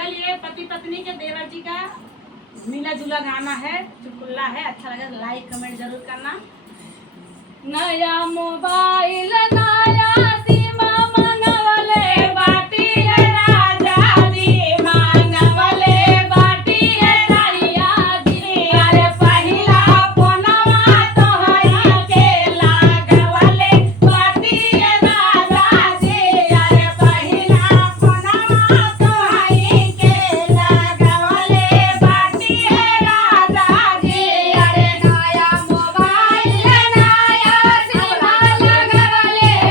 चलिए पति पत्नी के देवर जी का मिला जुला गाना है, चुटकुला है, अच्छा लगा लाइक कमेंट जरूर करना। नया मोबाइल नया सीमा मंगवले बाटी है राजा जी, मंगवले बाटी है राजा जी। अरे पहिला फोनवा तोहरा के लागवले बाटी है राजा जी। अरे पहिला फोनवा तोहरा के लागवले बाटी है राजा जी। अरे नया मोबाइल नया सीमा लगवले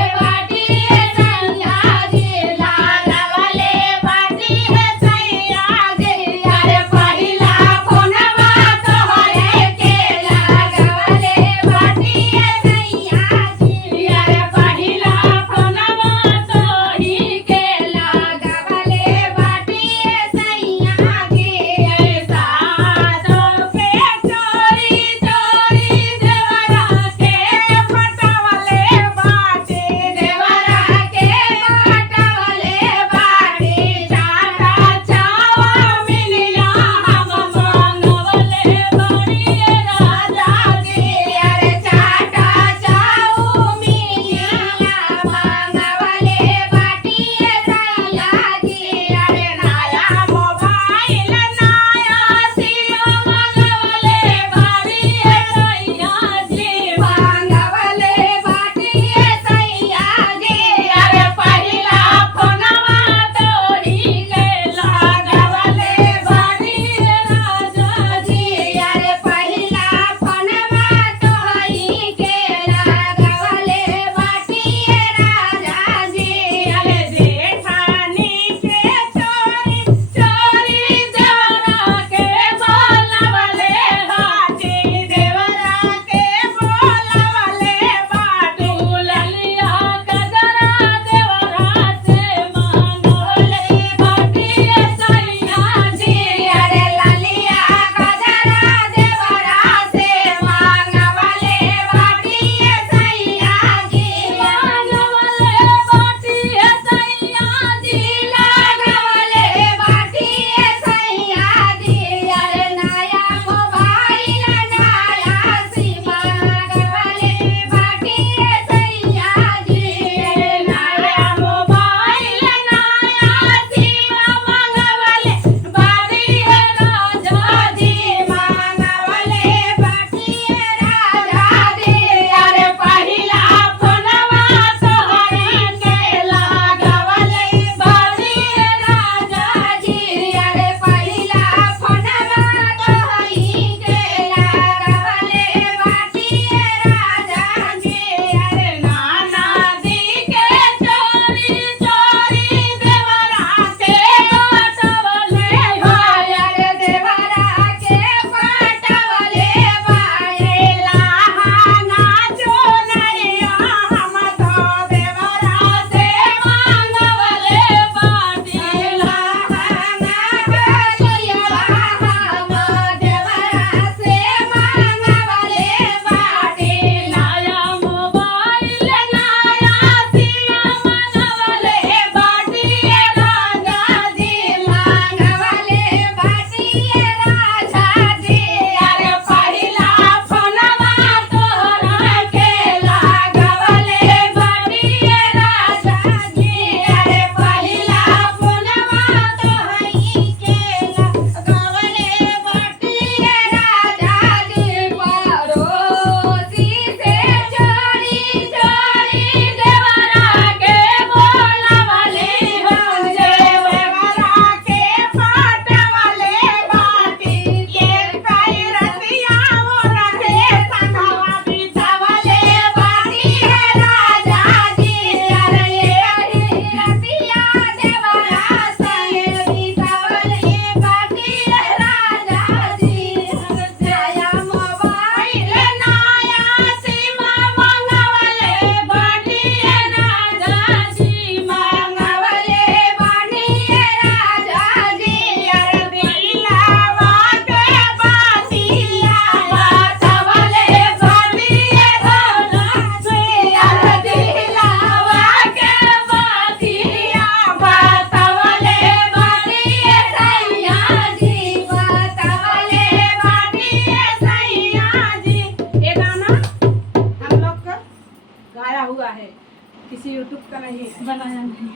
बनाया हुआ है, किसी यूट्यूब का नहीं है। बनाया नहीं।